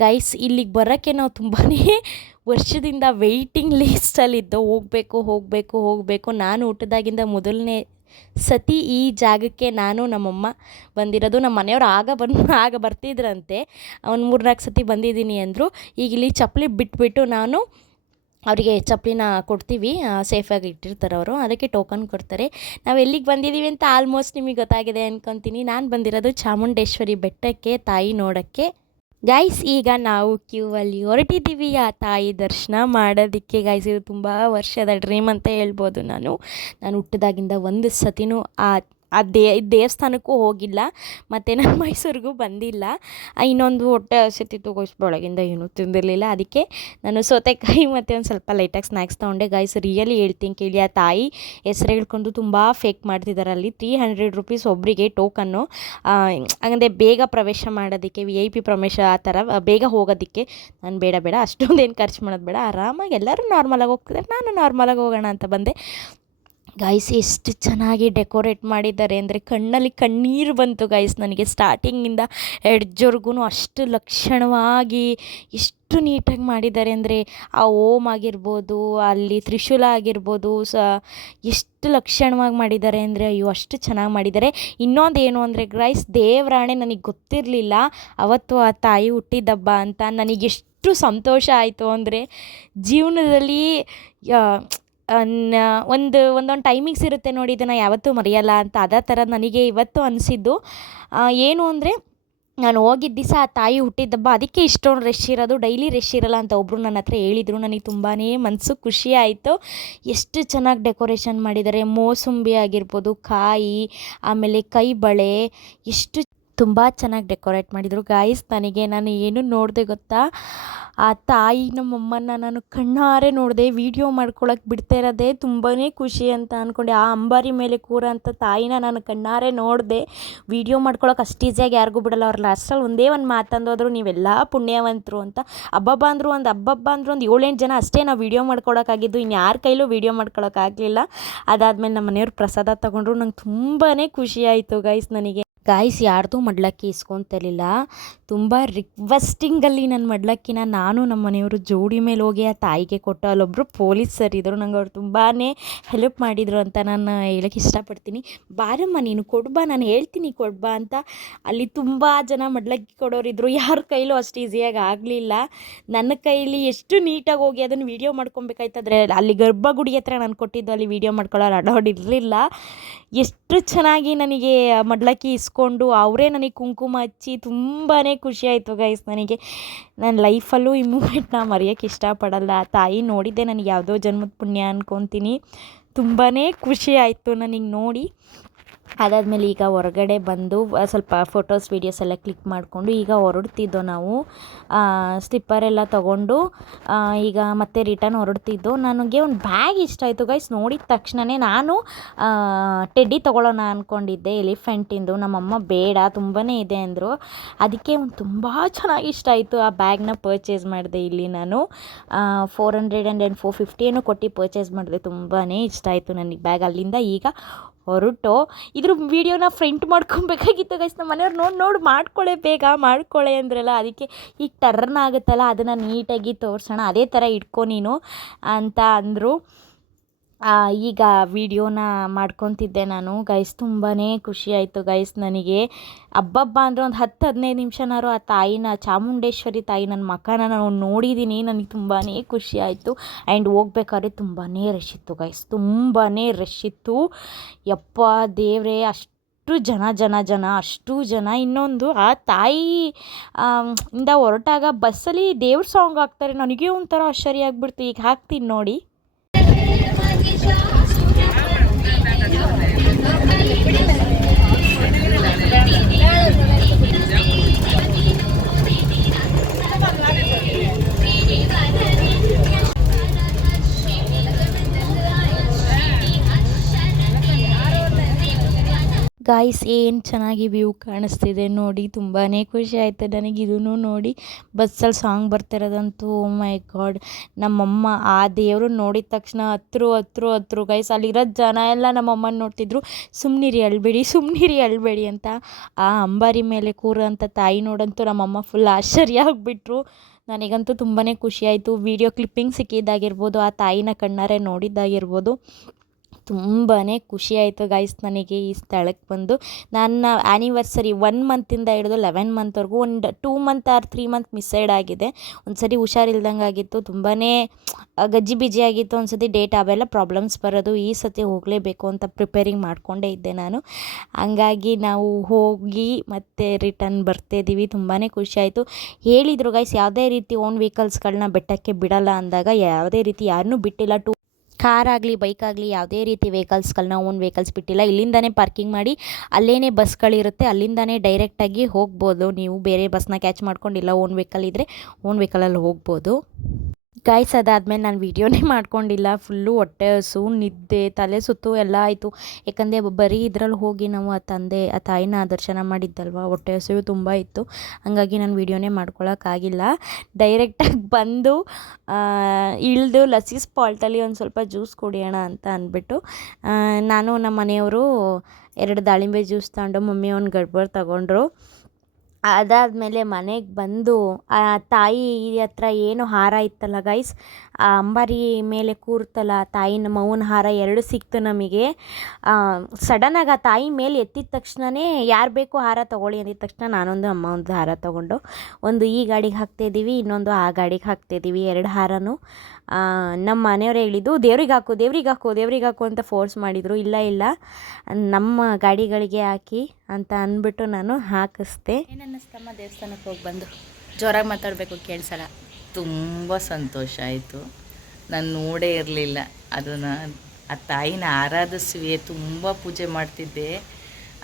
ಗೈಸ್. ಇಲ್ಲಿಗೆ ಬರೋಕ್ಕೆ ನಾವು ತುಂಬಾ ವರ್ಷದಿಂದ ವೆಯ್ಟಿಂಗ್ ಲಿಸ್ಟಲ್ಲಿದ್ದು ಹೋಗಬೇಕು. ನಾನು ಹುಟ್ಟಿದಾಗಿಂದ ಮೊದಲನೇ ಸತಿ ಈ ಜಾಗಕ್ಕೆ ನಾನು ನಮ್ಮಮ್ಮ ಬಂದಿರೋದು. ನಮ್ಮ ಮನೆಯವರು ಆಗ ಬರ್ತಿದ್ರಂತೆ. ಒಂದು 3-4 ಸತಿ ಬಂದಿದ್ದೀನಿ ಅಂದರು. ಈಗ ಇಲ್ಲಿ ಚಪ್ಪಲಿ ಬಿಟ್ಬಿಟ್ಟು ನಾನು ಅವರಿಗೆ ಚಪ್ಪಲಿನ ಕೊಡ್ತೀವಿ, ಸೇಫಾಗಿ ಇಟ್ಟಿರ್ತಾರೆ ಅವರು. ಅದಕ್ಕೆ ಟೋಕನ್ ಕೊಡ್ತಾರೆ. ನಾವು ಎಲ್ಲಿಗೆ ಬಂದಿದ್ದೀವಿ ಅಂತ ಆಲ್ಮೋಸ್ಟ್ ನಿಮಗೆ ಗೊತ್ತಾಗಿದೆ ಅಂದ್ಕೊತೀನಿ. ನಾನು ಬಂದಿರೋದು ಚಾಮುಂಡೇಶ್ವರಿ ಬೆಟ್ಟಕ್ಕೆ ತಾಯಿ ನೋಡೋಕ್ಕೆ ಗೈಸ್. ಈಗ ನಾವು ಕ್ಯೂವಲ್ಲಿ ಹೊರಟಿದ್ದೀವಿ ಆ ತಾಯಿ ದರ್ಶನ ಮಾಡೋದಕ್ಕೆ ಗೈಸ್. ಇದು ತುಂಬ ವರ್ಷದ ಡ್ರೀಮ್ ಅಂತ ಹೇಳ್ಬೋದು. ನಾನು ಹುಟ್ಟಿದಾಗಿಂದ ಒಂದು ಸತಿನೂ ಆ ದೇವಸ್ಥಾನಕ್ಕೂ ಹೋಗಿಲ್ಲ, ಮತ್ತು ನಾನು ಮೈಸೂರಿಗೂ ಬಂದಿಲ್ಲ. ಇನ್ನೊಂದು ಹೊಟ್ಟೆ ಹಸಿತಿತ್ತು ಗೈಸ್, ಬೆಳಗಿಂದ ಏನೂ ತಿಂದಿರಲಿಲ್ಲ. ಅದಕ್ಕೆ ನಾನು ಸೌತೆಕಾಯಿ ಮತ್ತು ಒಂದು ಸ್ವಲ್ಪ ಲೈಟಾಗಿ ಸ್ನ್ಯಾಕ್ಸ್ ತೊಗೊಂಡೆ ಗೈಸ್. ರಿಯಲಿ ಹೇಳ್ತೀನಿ ಕೇಳಿ, ಆ ತಾಯಿ ಹೆಸರು ಹೇಳ್ಕೊಂಡು ತುಂಬ ಫೇಕ್ ಮಾಡ್ತಿದ್ದಾರೆ ಅಲ್ಲಿ. 300 ರೂಪೀಸ್ ಒಬ್ಬರಿಗೆ ಟೋಕನ್ನು. ಹಂಗಂದರೆ ಬೇಗ ಪ್ರವೇಶ ಮಾಡೋದಕ್ಕೆ, VIP ಪ್ರವೇಶ ಆ ಥರ ಬೇಗ ಹೋಗೋದಕ್ಕೆ. ನಾನು ಬೇಡ ಅಷ್ಟೊಂದೇನು ಖರ್ಚು ಮಾಡೋದು ಬೇಡ, ಆರಾಮಾಗಿ ಎಲ್ಲರೂ ನಾರ್ಮಲಾಗಿ ಹೋಗ್ತಿದ್ದಾರೆ, ನಾನು ನಾರ್ಮಲಾಗಿ ಹೋಗೋಣ ಅಂತ ಬಂದೆ. ಗೈಸ್ ಎಷ್ಟು ಚೆನ್ನಾಗಿ ಡೆಕೋರೇಟ್ ಮಾಡಿದ್ದಾರೆ ಅಂದರೆ ಕಣ್ಣಲ್ಲಿ ಕಣ್ಣೀರು ಬಂತು ಗೈಸ್ ನನಗೆ. ಸ್ಟಾರ್ಟಿಂಗಿಂದ ಎಡ್ಜ್ವರ್ಗೂ ಅಷ್ಟು ಲಕ್ಷಣವಾಗಿ ಎಷ್ಟು ನೀಟಾಗಿ ಮಾಡಿದ್ದಾರೆ ಅಂದರೆ ಆ ಓಮ್ ಆಗಿರ್ಬೋದು, ಅಲ್ಲಿ ತ್ರಿಶೂಲ ಆಗಿರ್ಬೋದು, ಎಷ್ಟು ಲಕ್ಷಣವಾಗಿ ಮಾಡಿದ್ದಾರೆ ಅಂದರೆ ಅಯ್ಯೋ ಅಷ್ಟು ಚೆನ್ನಾಗಿ ಮಾಡಿದ್ದಾರೆ. ಇನ್ನೊಂದು ಏನು ಅಂದರೆ ಗೈಸ್, ದೇವರಾಣೆ ನನಗೆ ಗೊತ್ತಿರಲಿಲ್ಲ ಅವತ್ತು ಆ ತಾಯಿ ಹುಟ್ಟಿದಬ್ಬ ಅಂತ. ನನಗೆಷ್ಟು ಸಂತೋಷ ಆಯಿತು ಅಂದರೆ ಜೀವನದಲ್ಲಿ ಒಂದೊಂದು ಟೈಮಿಂಗ್ಸ್ ಇರುತ್ತೆ ನೋಡಿ, ಇದನ್ನು ಯಾವತ್ತೂ ಮರೆಯಲ್ಲ ಅಂತ. ಅದೇ ಥರ ನನಗೆ ಇವತ್ತು ಅನಿಸಿದ್ದು ಏನು ಅಂದರೆ, ನಾನು ಹೋಗಿದ್ದ ದಿವಸ ಆ ತಾಯಿ ಹುಟ್ಟಿದ್ದಬ್ಬ, ಅದಕ್ಕೆ ಇಷ್ಟೊಂದು ರಶ್ ಇರೋದು, ಡೈಲಿ ರಶ್ ಇರಲ್ಲ ಅಂತ ಒಬ್ಬರು ನನ್ನ ಹತ್ರ ಹೇಳಿದರು. ನನಗೆ ತುಂಬಾ ಮನಸ್ಸು ಖುಷಿ ಆಯಿತು. ಎಷ್ಟು ಚೆನ್ನಾಗಿ ಡೆಕೋರೇಷನ್ ಮಾಡಿದ್ದಾರೆ. ಮೋಸಂಬಿ ಆಗಿರ್ಬೋದು, ಕಾಯಿ, ಆಮೇಲೆ ಕೈ ಬಳೆ, ಎಷ್ಟು ತುಂಬ ಚೆನ್ನಾಗಿ ಡೆಕೋರೇಟ್ ಮಾಡಿದರು ಗಾಯ್ಸ್. ನಾನು ಏನು ನೋಡಿದೆ ಗೊತ್ತಾ, ಆ ತಾಯಿ ನಮ್ಮಮ್ಮನ ನಾನು ಕಣ್ಣಾರೆ ನೋಡಿದೆ. ವೀಡಿಯೋ ಮಾಡ್ಕೊಳಕ್ಕೆ ಬಿಡ್ತಾ ಇರೋದೇ ತುಂಬಾ ಖುಷಿ ಅಂತ ಅಂದ್ಕೊಂಡೆ. ಆ ಅಂಬಾರಿ ಮೇಲೆ ಕೂರೋಂಥ ತಾಯಿನ ನಾನು ಕಣ್ಣಾರೆ ನೋಡಿದೆ. ವೀಡಿಯೋ ಮಾಡ್ಕೊಳಕ್ಕೆ ಅಷ್ಟು ಈಸಿಯಾಗಿ ಯಾರಿಗೂ ಬಿಡಲ್ಲ. ಅವ್ರು ಲಾಸ್ಟಲ್ಲಿ ಒಂದೇ ಒಂದು ಮಾತಂದೋದ್ರು, ನೀವೆಲ್ಲ ಪುಣ್ಯವಂತರು ಅಂತ. ಹಬ್ಬಬ್ಬ ಅಂದರು ಒಂದು 7-8 ಜನ ಅಷ್ಟೇ ನಾವು ವೀಡಿಯೋ ಮಾಡ್ಕೊಳಕ್ಕಾಗಿದ್ದು. ಇನ್ನು ಯಾರ ಕೈಲೂ ವೀಡಿಯೋ ಮಾಡ್ಕೊಳಕ್ಕಾಗಲಿಲ್ಲ. ಅದಾದಮೇಲೆ ನಮ್ಮ ಮನೆಯವ್ರು ಪ್ರಸಾದ ತೊಗೊಂಡ್ರು. ನಂಗೆ ತುಂಬಾ ಖುಷಿ ಆಯಿತು ಗೈಸ್. ನನಗೆ ಗಾಯ್ಸ್ ಯಾರ್ದು ಮಡ್ಲಕ್ಕಿ ಇಸ್ಕೊತಿರ್ಲಿಲ್ಲ. ತುಂಬ ರಿಕ್ವೆಸ್ಟಿಂಗಲ್ಲಿ ನನ್ನ ಮಡ್ಲಕ್ಕಿನ ನಾನು ನಮ್ಮ ಮನೆಯವರು ಜೋಡಿ ಮೇಲೆ ಹೋಗಿ ಆ ತಾಯಿಗೆ ಕೊಟ್ಟು, ಅಲ್ಲೊಬ್ಬರು ಪೊಲೀಸ್ ಸರ್ ಇದ್ದರು. ನಂಗೆ ಅವ್ರು ತುಂಬಾ ಹೆಲ್ಪ್ ಮಾಡಿದರು ಅಂತ ನಾನು ಹೇಳೋಕ್ಕೆ ಇಷ್ಟಪಡ್ತೀನಿ. ಬಾರಮ್ಮ ನೀನು ಕೊಡ್ಬಾ, ನಾನು ಹೇಳ್ತೀನಿ ಕೊಡ್ಬಾ ಅಂತ. ಅಲ್ಲಿ ತುಂಬ ಜನ ಮಡ್ಲಕ್ಕಿ ಕೊಡೋರಿದ್ರು. ಯಾರ ಕೈಲೂ ಅಷ್ಟು ಈಸಿಯಾಗಿ ಆಗಲಿಲ್ಲ. ನನ್ನ ಕೈಲಿ ಎಷ್ಟು ನೀಟಾಗಿ ಹೋಗಿ ಅದನ್ನು ವೀಡಿಯೋ ಮಾಡ್ಕೊಬೇಕಾಯ್ತಂದರೆ, ಅಲ್ಲಿ ಗರ್ಭಗುಡಿ ಹತ್ರ ನಾನು ಕೊಟ್ಟಿದ್ದು, ಅಲ್ಲಿ ವೀಡಿಯೋ ಮಾಡ್ಕೊಳ್ಳೋರು ಅಡೋಡ್ ಇರಲಿಲ್ಲ. ಎಷ್ಟು ಚೆನ್ನಾಗಿ ನನಗೆ ಮಡ್ಲಕ್ಕಿ ಇಸ್ಕೊಂಡು ಅವರೇ ನನಗೆ ಕುಂಕುಮ ಹಚ್ಚಿ ತುಂಬಾ ಖುಷಿ ಆಯಿತು ಗೈಸ್. ನನಗೆ ನನ್ನ ಲೈಫಲ್ಲೂ ಈ ಮೂಮೆಂಟ್ನ ಮರೆಯೋಕ್ಕೆ ಇಷ್ಟಪಡಲ್ಲ. ಆ ತಾಯಿ ನೋಡಿದ್ದೆ ನನಗೆ ಯಾವುದೋ ಜನ್ಮದ ಪುಣ್ಯ ಅಂದ್ಕೊತೀನಿ. ತುಂಬಾ ಖುಷಿ ಆಯಿತು ನನಗೆ ನೋಡಿ. ಅದಾದಮೇಲೆ ಈಗ ಹೊರಗಡೆ ಬಂದು ಸ್ವಲ್ಪ ಫೋಟೋಸ್ ವೀಡಿಯೋಸ್ ಎಲ್ಲ ಕ್ಲಿಕ್ ಮಾಡಿಕೊಂಡು ಈಗ ಹೊರಡ್ತಿದ್ದೋ ನಾವು. ಸ್ಲಿಪ್ಪರೆಲ್ಲ ತೊಗೊಂಡು ಈಗ ಮತ್ತೆ ರಿಟರ್ನ್ ಹೊರಡ್ತಿದ್ದೋ. ನನಗೆ ಒಂದು ಬ್ಯಾಗ್ ಇಷ್ಟ ಆಯಿತು ಗೈಸ್. ನೋಡಿದ ತಕ್ಷಣವೇ ನಾನು ಟೆಡ್ಡಿ ತೊಗೊಳ್ಳೋಣ ಅಂದ್ಕೊಂಡಿದ್ದೆ, ಎಲಿಫೆಂಟಿಂದು. ನಮ್ಮಮ್ಮ ಬೇಡ, ತುಂಬಾ ಇದೆ ಅಂದರು. ಅದಕ್ಕೆ ಒಂದು ತುಂಬ ಚೆನ್ನಾಗಿ ಇಷ್ಟ ಆಯಿತು. ಆ ಬ್ಯಾಗ್ನ ಪರ್ಚೇಸ್ ಮಾಡಿದೆ. ಇಲ್ಲಿ ನಾನು 400 and 450 ಏನೋ ಕೊಟ್ಟು ಪರ್ಚೇಸ್ ಮಾಡಿದೆ. ತುಂಬಾ ಇಷ್ಟ ಆಯಿತು ನನಗೆ ಬ್ಯಾಗ್. ಅಲ್ಲಿಂದ ಈಗ ಹೊರಟು ಇದ್ರ ವೀಡಿಯೋನ ಫ್ರಂಟ್ ಮಾಡ್ಕೊಬೇಕಾಗಿತ್ತು ಗೈಸ್. ನಮ್ಮ ಮನೆಯವ್ರು ನೋಡಿ ಮಾಡ್ಕೊಳ್ಳೆ, ಬೇಗ ಮಾಡ್ಕೊಳ್ಳೆ ಅಂದ್ರಲ್ಲ. ಅದಕ್ಕೆ ಈಗ ಟರ್ನ್ ಆಗುತ್ತಲ್ಲ, ಅದನ್ನು ನೀಟಾಗಿ ತೋರಿಸೋಣ, ಅದೇ ಥರ ಇಟ್ಕೊ ನೀನು ಅಂತ ಅಂದರು. ಈಗ ವೀಡಿಯೋನ ಮಾಡ್ಕೊತಿದ್ದೆ ನಾನು ಗೈಸ್. ತುಂಬಾ ಖುಷಿ ಆಯಿತು ಗೈಸ್ ನನಗೆ. ಹಬ್ಬಬ್ಬ ಅಂದರೆ ಒಂದು 10-15 ನಿಮಿಷನಾರು ಆ ತಾಯಿನ, ಚಾಮುಂಡೇಶ್ವರಿ ತಾಯಿ ನನ್ನ ಮಕ್ಕನ ನಾನು ನೋಡಿದ್ದೀನಿ. ನನಗೆ ತುಂಬಾ ಖುಷಿ ಆಯಿತು. ಆ್ಯಂಡ್ ಹೋಗ್ಬೇಕಾದ್ರೆ ತುಂಬಾ ರಶ್ ಇತ್ತು ಗೈಸ್, ತುಂಬಾ ರಶ್ ಇತ್ತು. ಯಪ್ಪ ದೇವ್ರೇ, ಅಷ್ಟು ಅಷ್ಟು ಜನ. ಇನ್ನೊಂದು ಆ ತಾಯಿ ಇಂದ ಹೊರಟಾಗ ಬಸ್ಸಲ್ಲಿ ದೇವ್ರ ಸಾಂಗ್ ಹಾಕ್ತಾರೆ. ನನಗೆ ಒಂಥರ ಆಶ್ಚರ್ಯ ಆಗಿಬಿಡ್ತು. ಈಗ ಹಾಕ್ತೀನಿ ನೋಡಿ. ಗಾಯ್ಸ್ ಏನು ಚೆನ್ನಾಗಿ ವ್ಯೂ ಕಾಣಿಸ್ತಿದೆ ನೋಡಿ. ತುಂಬಾ ಖುಷಿ ಆಯಿತು ನನಗೆ ಇದನ್ನು ನೋಡಿ. ಬಸ್ಸಲ್ಲಿ ಸಾಂಗ್ ಬರ್ತಿರೋದಂತೂ ಓ ಮೈ ಗಾಡ್. ನಮ್ಮಮ್ಮ ಆ ದೇವರು ನೋಡಿದ ತಕ್ಷಣ ಹತ್ರು ಗೈಸ್. ಅಲ್ಲಿರೋ ಜನ ಎಲ್ಲ ನಮ್ಮಮ್ಮನ ನೋಡ್ತಿದ್ರು, ಸುಮ್ಮನಿರಿ ಅಳ್ಬೇಡಿ ಅಂತ. ಆ ಅಂಬಾರಿ ಮೇಲೆ ಕೂರೋಂಥ ತಾಯಿ ನೋಡಂತೂ ನಮ್ಮಮ್ಮ ಫುಲ್ ಆಶ್ಚರ್ಯ ಆಗಿಬಿಟ್ರು. ನನಗಂತೂ ತುಂಬಾ ಖುಷಿ ಆಯಿತು. ವೀಡಿಯೋ ಕ್ಲಿಪ್ಪಿಂಗ್ ಸಿಕ್ಕಿದ್ದಾಗಿರ್ಬೋದು, ಆ ತಾಯಿನ ಕಣ್ಣಾರೆ ನೋಡಿದ್ದಾಗಿರ್ಬೋದು, ತುಂಬಾ ಖುಷಿ ಆಯಿತು ಗೈಸ್ ನನಗೆ ಈ ಸ್ಥಳಕ್ಕೆ ಬಂದು. ನನ್ನ ಆ್ಯನಿವರ್ಸರಿ 1 ಮಂತಿಂದ ಹಿಡಿದು 11 ಮಂತ್ವರೆಗೂ ಒಂದು 2 ಮಂತ್ ಆರ್ 3 ಮಂತ್ ಮಿಸ್ಸೈಡ್ ಆಗಿದೆ. ಒಂದು ಸರಿ ಹುಷಾರಿಲ್ದಂಗೆ ಆಗಿತ್ತು, ತುಂಬಾ ಗಜ್ಜಿ ಆಗಿತ್ತು. ಒಂದು ಸತಿ ಡೇಟ್ ಅವೆಲ್ಲ ಪ್ರಾಬ್ಲಮ್ಸ್ ಬರೋದು. ಈ ಸತಿ ಹೋಗಲೇಬೇಕು ಅಂತ ಪ್ರಿಪೇರಿಂಗ್ ಮಾಡಿಕೊಂಡೇ ಇದ್ದೆ ನಾನು. ಹಂಗಾಗಿ ನಾವು ಹೋಗಿ ಮತ್ತೆ ರಿಟರ್ನ್ ಬರ್ತಾಯಿದ್ದೀವಿ. ತುಂಬಾ ಖುಷಿ ಆಯಿತು. ಹೇಳಿದರು ಗೈಸ್, ಯಾವುದೇ ರೀತಿ ಓನ್ ವೆಹಿಕಲ್ಸ್ಗಳನ್ನ ಬೆಟ್ಟಕ್ಕೆ ಬಿಡಲ್ಲ ಅಂದಾಗ ಯಾವುದೇ ರೀತಿ ಯಾರನ್ನೂ ಬಿಟ್ಟಿಲ್ಲ. ಕಾರ್ ಆಗಲಿ ಬೈಕ್ ಆಗಲಿ ಯಾವುದೇ ರೀತಿ ವೆಹಿಕಲ್ಸ್ಗಳನ್ನ ಓನ್ ವೆಹಿಕಲ್ಸ್ ಬಿಟ್ಟಿಲ್ಲ. ಇಲ್ಲಿಂದನೇ ಪಾರ್ಕಿಂಗ್ ಮಾಡಿ ಅಲ್ಲೇ ಬಸ್ಗಳಿರುತ್ತೆ, ಅಲ್ಲಿಂದನೇ ಡೈರೆಕ್ಟಾಗಿ ಹೋಗ್ಬೋದು. ನೀವು ಬೇರೆ ಬಸ್ನ ಕ್ಯಾಚ್ ಮಾಡ್ಕೊಂಡಿಲ್ಲ, ಓನ್ ವೆಹಿಕಲ್ ಇದ್ದರೆ ಓನ್ ವೆಹಿಕಲಲ್ಲಿ ಹೋಗ್ಬೋದು. ಗಾಯ್ಸ್ ಅದಾದಮೇಲೆ ನಾನು ವೀಡಿಯೋನೇ ಮಾಡ್ಕೊಂಡಿಲ್ಲ. ಫುಲ್ಲು ಹೊಟ್ಟೆ ಹಸು, ನಿದ್ದೆ, ತಲೆ ಸುತ್ತು ಎಲ್ಲ ಆಯಿತು. ಯಾಕಂದರೆ ಬರೀ ಇದ್ರಲ್ಲಿ ಹೋಗಿ ನಾವು ಆ ತಾಯಿನ ದರ್ಶನ ಮಾಡಿದ್ದಲ್ವ, ಹೊಟ್ಟೆ ಹಸಿವು ತುಂಬ ಇತ್ತು. ಹಾಗಾಗಿ ನಾನು ವೀಡಿಯೋನೇ ಮಾಡ್ಕೊಳಕ್ಕಾಗಿಲ್ಲ. ಡೈರೆಕ್ಟಾಗಿ ಬಂದು ಇಳಿದು ಲಸ್ಸಿ ಸ್ಪಾಲ್ಟಲ್ಲಿ ಒಂದು ಸ್ವಲ್ಪ ಜ್ಯೂಸ್ ಕುಡಿಯೋಣ ಅಂತ ಅಂದ್ಬಿಟ್ಟು ನಾನು ನಮ್ಮ ಮನೆಯವರು 2 ದಾಳಿಂಬೆ ಜ್ಯೂಸ್ ತಗೊಂಡು ಮಮ್ಮಿ ಒಂದು ಗಡ್ಬರ್ ತಗೊಂಡ್ರು. ಅದಾದಮೇಲೆ ಮನೆಗೆ ಬಂದು ಆ ತಾಯಿ ಹತ್ರ ಏನು ಹಾರ ಇತ್ತಲ್ಲ ಗೈಸ್, ಆ ಅಂಬಾರಿ ಮೇಲೆ ಕೂರ್ತಲ್ಲ ತಾಯಿನ ಮೌನ ಹಾರ 2 ಸಿಕ್ತು ನಮಗೆ. ಸಡನ್ನಾಗಿ ಆ ತಾಯಿ ಮೇಲೆ ಎತ್ತಿದ ತಕ್ಷಣವೇ ಯಾರು ಬೇಕು ಹಾರ ತೊಗೊಳ್ಳಿ ಅಂದಿದ ತಕ್ಷಣ ನಾನೊಂದು ಅಮ್ಮ ಒಂದು ಹಾರ ತೊಗೊಂಡು, ಒಂದು ಈ ಗಾಡಿಗೆ ಹಾಕ್ತಾಯಿದ್ದೀವಿ, ಇನ್ನೊಂದು ಆ ಗಾಡಿಗೆ ಹಾಕ್ತಾಯಿದ್ದೀವಿ. 2 ಹಾರನೂ ನಮ್ಮ ಮನೆಯವರೇ ಹೇಳಿದ್ದು ದೇವ್ರಿಗೆ ಹಾಕು ಅಂತ ಫೋರ್ಸ್ ಮಾಡಿದರು. ಇಲ್ಲ ನಮ್ಮ ಗಾಡಿಗಳಿಗೆ ಹಾಕಿ ಅಂತ ಅಂದ್ಬಿಟ್ಟು ನಾನು ಹಾಕಿಸ್ದೆ. ಏನನ್ನಸ್ತಮ್ಮ ದೇವಸ್ಥಾನಕ್ಕೆ ಹೋಗಿ ಬಂದು? ಜೋರಾಗಿ ಮಾತಾಡಬೇಕು, ಕೇಳಿಸಲ್ಲ. ತುಂಬ ಸಂತೋಷ ಆಯಿತು. ನಾನು ನೋಡೇ ಇರಲಿಲ್ಲ ಅದನ್ನು. ಆ ತಾಯಿನ ಆರಾಧಿಸುವೆ, ತುಂಬ ಪೂಜೆ ಮಾಡ್ತಿದ್ದೆ.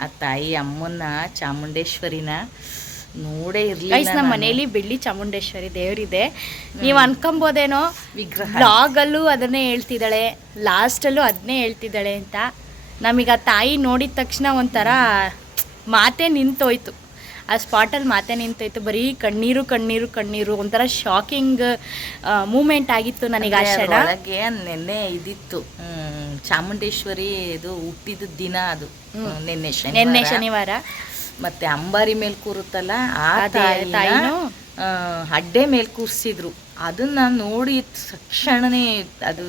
ಆ ತಾಯಿ ಅಮ್ಮನ್ನ ಚಾಮುಂಡೇಶ್ವರಿನ ನೋಡೇ ಇರಲಿಲ್ಲ. ನಮ್ಮ ಮನೇಲಿ ಬೆಳ್ಳಿ ಚಾಮುಂಡೇಶ್ವರಿ ದೇವರಿದೆ. ನೀವು ಅನ್ಕೊಂಬೋದೇನೋ ವಿಗ್ರಹ ಬ್ಲಾಗಲ್ಲೂ ಅದನ್ನೇ ಹೇಳ್ತಿದ್ದಾಳೆ, ಲಾಸ್ಟಲ್ಲೂ ಅದನ್ನೇ ಹೇಳ್ತಿದ್ದಾಳೆ ಅಂತ. ನಮಗೆ ಆ ತಾಯಿ ನೋಡಿದ ತಕ್ಷಣ ಒಂಥರ ಮಾತೇ ನಿಂತೋಯ್ತು. ಆ ಸ್ಪಾಟಲ್ಲಿ ಮಾತೇ ನಿಂತೋಯ್ತು. ಬರೀ ಕಣ್ಣೀರು ಒಂಥರ ಶಾಕಿಂಗ್ ಮೂಮೆಂಟ್ ಆಗಿತ್ತು ನನಗೆ ಆ ಕ್ಷಣ. ಒಳಗೆ ನೆನ್ನೆ ಇದಿತ್ತು, ಚಾಮುಂಡೇಶ್ವರಿ ಇದು ಹುಟ್ಟಿದ ದಿನ ಅದು, ನಿನ್ನೆ ಶನಿವಾರ. ಮತ್ತೆ ಅಂಬಾರಿ ಮೇಲೆ ಕೂರುತ್ತಲ್ಲ ಆ ತಾಯಿನೂ ಅಡ್ಡೆ ಮೇಲೆ ಕೂರಿಸಿದ್ರು. ಅದನ್ನ ನೋಡಿ ತಕ್ಷಣನೇ ಅದು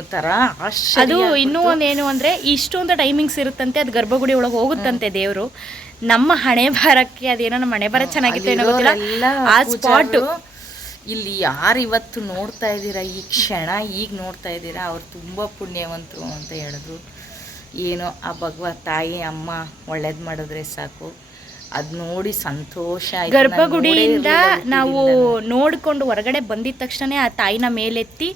ಒಂಥರ ಆಶ್ಚರ್ಯ. ಅದು ಇನ್ನೂ ಒಂದೇನು ಅಂದರೆ ಇಷ್ಟೊಂದು ಟೈಮಿಂಗ್ಸ್ ಇರುತ್ತಂತೆ, ಅದು ಗರ್ಭಗುಡಿ ಒಳಗೆ ಹೋಗುತ್ತಂತೆ ದೇವರು. ನಮ್ಮ ಹಣೆ ಬರಕ್ಕೆ ಅದೇನೋ ನಮ್ಮ ಹಣೆ ಬರ ಚೆನ್ನಾಗಿತ್ತು ಏನೋ ಗೊತ್ತಿಲ್ಲ. ಆ ಸ್ಪಾಟು ಇಲ್ಲಿ ಯಾರು ಇವತ್ತು ನೋಡ್ತಾ ಇದ್ದೀರಾ, ಈ ಕ್ಷಣ ಈಗ ನೋಡ್ತಾ ಇದ್ದೀರಾ, ಅವ್ರು ತುಂಬ ಪುಣ್ಯವಂತರು ಅಂತ ಹೇಳಿದ್ರು. ಏನೋ ಆ ಭಗವ ತಾಯಿ ಅಮ್ಮ ಒಳ್ಳೇದು ಮಾಡಿದ್ರೆ ಸಾಕು. ಅದು ನೋಡಿ ಸಂತೋಷ ಆಯ್ತು. ಗರ್ಭಗುಡಿಯಿಂದ ನಾವು ನೋಡಿಕೊಂಡು ಹೊರಗಡೆ ಬಂದಿದ ತಕ್ಷಣ ಆ ತಾಯಿನ ಮೇಲೆತ್ತಿ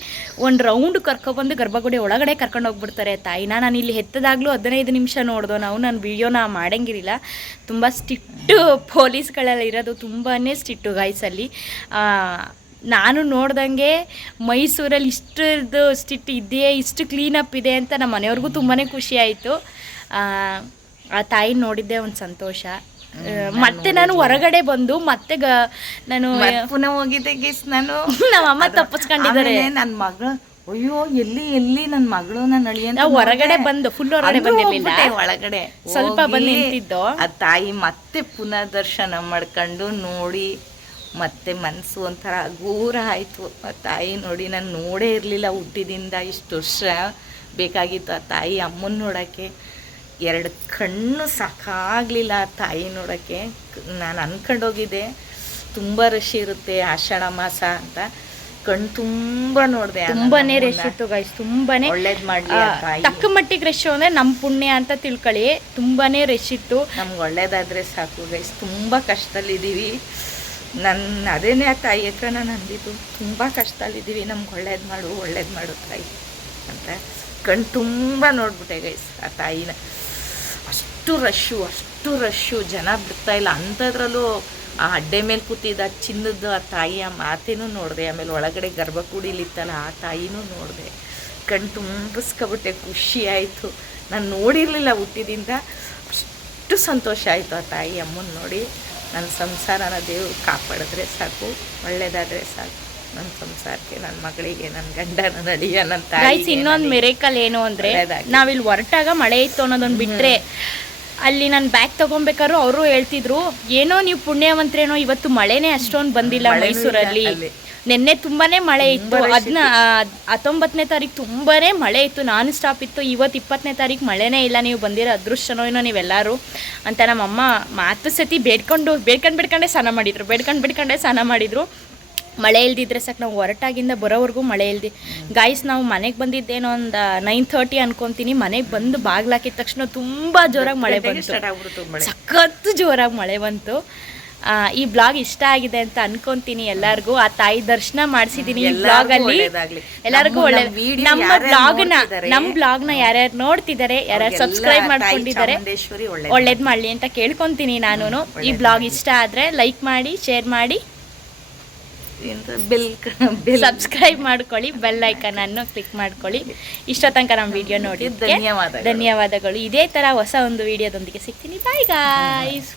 ಒಂದು ರೌಂಡ್ ಕರ್ಕೊಬಂದು ಗರ್ಭಗುಡಿ ಒಳಗಡೆ ಕರ್ಕೊಂಡು ಹೋಗ್ಬಿಡ್ತಾರೆ ತಾಯಿನ. ನಾನು ಇಲ್ಲಿ ಹೆತ್ತದಾಗಲೂ 15 ನಿಮಿಷ ನೋಡ್ದೋ ನಾವು. ನಾನು ವಿಡಿಯೋನ ಮಾಡಂಗಿರಲಿಲ್ಲ, ತುಂಬ ಸ್ಟ್ರಿಕ್ಟು ಪೊಲೀಸ್ಗಳೆಲ್ಲ ಇರೋದು, ತುಂಬಾ ಸ್ಟ್ರಿಕ್ಟು ಗಾಯ್ಸಲ್ಲಿ. ನಾನು ನೋಡ್ದಂಗೆ ಮೈಸೂರಲ್ಲಿ ಇಷ್ಟದು ಸ್ಟ್ರಿಕ್ಟ್ ಇದೆಯೇ, ಇಷ್ಟು ಕ್ಲೀನಪ್ ಇದೆ ಅಂತ ನಮ್ಮ ಮನೆಯವ್ರಿಗೂ ತುಂಬಾ ಖುಷಿ ಆಯಿತು. ಆ ತಾಯಿ ನೋಡಿದ್ದೆ ಒಂದು ಸಂತೋಷ. ಮತ್ತೆ ನಾನು ಹೊರಗಡೆ ಬಂದು ಮತ್ತೆ ನಾನು ಪುನಃ ಹೋಗಿದ್ದೆ ಗೀಸ್. ನಾನು ನಮ್ಮ ಅಮ್ಮ ತಪ್ಪಿಸ್ಕೊಂಡಿದ್ದಾರೆ. ನನ್ನ ಮಗಳು ಅಯ್ಯೋ ಎಲ್ಲಿ ನನ್ನ ಮಗಳು ನನ್ನ ಅಳಿಯ ಹೊರಗಡೆ ಬಂದು ಫುಲ್ ಹೊರಗಡೆ ಬಂದಿರಲಿಲ್ಲ, ಒಳಗಡೆ ಸ್ವಲ್ಪ ಬಂದು ನಿಂತಿದ್ದು. ಆ ತಾಯಿ ಮತ್ತೆ ಪುನಃ ದರ್ಶನ ಮಾಡ್ಕೊಂಡು ನೋಡಿ ಮತ್ತೆ ಮನಸ್ಸು ಒಂಥರ ಘೋರ ಆಯಿತು. ಆ ತಾಯಿ ನೋಡಿ ನಾನು ನೋಡೇ ಇರಲಿಲ್ಲ ಹುಟ್ಟಿದಿಂದ. ಇಷ್ಟು ವರ್ಷ ಬೇಕಾಗಿತ್ತು ಆ ತಾಯಿ ಅಮ್ಮನ ನೋಡೋಕ್ಕೆ. 2 ಕಣ್ಣು ಸಾಕಾಗಲಿಲ್ಲ ಆ ತಾಯಿ ನೋಡೋಕ್ಕೆ. ನಾನು ಅಂದ್ಕೊಂಡೋಗಿದ್ದೆ ತುಂಬ ರಶ್ ಇರುತ್ತೆ ಆಷಾಢ ಮಾಸ ಅಂತ. ಕಣ್ಣು ತುಂಬ ನೋಡಿದೆ. ತುಂಬಾನೇ ರಶ್ ಇತ್ತು ಗೈಸ್, ತುಂಬಾನೇ. ಒಳ್ಳೇದು ಮಾಡಲಿ ತಕ್ಕ ಮಟ್ಟಿಗೆ ರಶ್ ಅಂದರೆ ನಮ್ಮ ಪುಣ್ಯ ಅಂತ ತಿಳ್ಕೊಳ್ಳಿ. ತುಂಬಾನೇ ರಶ್ ಇತ್ತು. ನಮ್ಗೆ ಒಳ್ಳೇದಾದರೆ ಸಾಕು ಗೈಸ್. ತುಂಬ ಕಷ್ಟದಲ್ಲಿದ್ದೀವಿ. ಅದೇನೇ ಆ ತಾಯಿ ಹತ್ರ ನಾನು ಅಂದಿದ್ದು, ತುಂಬ ಕಷ್ಟದಲ್ಲಿದ್ದೀವಿ, ನಮ್ಗೆ ಒಳ್ಳೇದು ಮಾಡು ತಾಯಿ ಅಂತ. ಕಣ್ಣು ತುಂಬ ನೋಡ್ಬಿಟ್ಟೆ ಗೈಸ್ ಆ ತಾಯಿನ. ಅಷ್ಟು ರಶ್ಶು ಜನ ಬಿಡ್ತಾಯಿಲ್ಲ. ಅಂಥದ್ರಲ್ಲೂ ಆ ಅಡ್ಡೆ ಮೇಲೆ ಕೂತಿದ್ದ ಚಿನ್ನದ ಆ ತಾಯಿಯ ಮಾತೇನೂ ನೋಡಿದೆ. ಆಮೇಲೆ ಒಳಗಡೆ ಗರ್ಭಗುಡಿಲಿತ್ತಲ್ಲ ಆ ತಾಯಿನೂ ನೋಡಿದೆ. ಕಣ್ಣು ತುಂಬಿಸ್ಕೊಬಿಟ್ಟೆ, ಖುಷಿ ಆಯಿತು. ನಾನು ನೋಡಿರಲಿಲ್ಲ ಹುಟ್ಟಿದಿಂದ. ಅಷ್ಟು ಸಂತೋಷ ಆಯಿತು ಆ ತಾಯಿ ಅಮ್ಮನ ನೋಡಿ. ನನ್ನ ಸಂಸಾರನ ದೇವರು ಕಾಪಾಡಿದ್ರೆ ಸಾಕು, ಒಳ್ಳೇದಾದರೆ ಸಾಕು. ನನ್ನ ಸಂಸಾರಕ್ಕೆ, ನನ್ನ ಮಗಳಿಗೆ, ನನ್ನ ಗಂಡ, ನನ್ನ ಅಳಿಯ, ನನ್ನ ತಾಯಿ. ಇನ್ನೊಂದು ಮಿರೇಕಲ್ ಏನು ಅಂದರೆ, ನಾವಿಲ್ಲಿ ಹೊರಟಾಗ ಮಳೆ ಇತ್ತು ಅನ್ನೋದೊಂದು ಬಿಟ್ಟರೆ, ಅಲ್ಲಿ ನಾನು ಬ್ಯಾಗ್ ತೊಗೊಬೇಕಾದ್ರು ಅವರು ಹೇಳ್ತಿದ್ರು, ಏನೋ ನೀವು ಪುಣ್ಯವಂತರೇನೋ, ಇವತ್ತು ಮಳೆನೇ ಅಷ್ಟೊಂದು ಬಂದಿಲ್ಲ ಮೈಸೂರಲ್ಲಿ. ನಿನ್ನೆ ತುಂಬಾ ಮಳೆ ಇತ್ತು. 19ನೇ ತಾರೀಕು ತುಂಬಾ ಮಳೆ ಇತ್ತು, ನಾನ್ ಸ್ಟಾಪ್ ಇತ್ತು. ಇವತ್ತು 20ನೇ ತಾರೀಕು ಮಳೆನೇ ಇಲ್ಲ. ನೀವು ಬಂದಿರೋ ಅದೃಷ್ಟನೋ ಏನೋ ನೀವೆಲ್ಲರೂ ಅಂತ ನಮ್ಮಮ್ಮ ಮಾತು ಸತಿ ಬೇಡ್ಕೊಂಡೇ ಸ್ನಾನ ಮಾಡಿದ್ರು. ಮಳೆ ಇಲ್ದಿದ್ರೆ ಸಾಕು. ನಾವು ಹೊರಟಾಗಿಂದ ಬರೋವರೆಗೂ ಮಳೆ ಇಲ್ದಿ ಗಾಯ್ಸ್. ನಾವು ಮನೆಗೆ ಬಂದಿದ್ದೇನೋ ಒಂದು 9:30 ಅನ್ಕೊತೀನಿ. ಮನೆಗೆ ಬಂದು ಬಾಗ್ಲಾಕಿದ ತಕ್ಷಣ ತುಂಬ ಜೋರಾಗಿ ಮಳೆ ಬಂತು, ಸಖತ್ತು ಜೋರಾಗಿ ಮಳೆ ಬಂತು. ಈ ಬ್ಲಾಗ್ ಇಷ್ಟ ಆಗಿದೆ ಅಂತ ಅನ್ಕೊಂತೀನಿ ಎಲ್ಲರಿಗೂ. ಆ ತಾಯಿ ದರ್ಶನ ಮಾಡಿಸಿದ್ದೀನಿ ಈ ಬ್ಲಾಗಲ್ಲಿ. ಎಲ್ಲರಿಗೂ ಒಳ್ಳೆ ನಮ್ಮ ಬ್ಲಾಗ್ನ ಯಾರ್ಯಾರು ನೋಡ್ತಿದ್ದಾರೆ, ಯಾರ್ಯಾರು ಸಬ್ಸ್ಕ್ರೈಬ್ ಮಾಡ್ಕೊಂಡಿದ್ದಾರೆ, ಒಳ್ಳೇದು ಮಾಡಲಿ ಅಂತ ಕೇಳ್ಕೊತೀನಿ ನಾನು. ಈ ಬ್ಲಾಗ್ ಇಷ್ಟ ಆದರೆ ಲೈಕ್ ಮಾಡಿ, ಶೇರ್ ಮಾಡಿ. ಬೆಲ್ ಸಬ್ಸ್ಕ್ರೈಬ್ ಮಾಡ್ಕೊಳ್ಳಿ, ಬೆಲ್ ಐಕನನ್ನು ಕ್ಲಿಕ್ ಮಾಡ್ಕೊಳ್ಳಿ. ಇಷ್ಟೋ ತನಕ ನಮ್ಮ ವಿಡಿಯೋ ನೋಡಿ ಧನ್ಯವಾದಗಳು. ಇದೇ ಥರ ಹೊಸ ಒಂದು ವಿಡಿಯೋದೊಂದಿಗೆ ಸಿಗ್ತೀನಿ. Bye guys.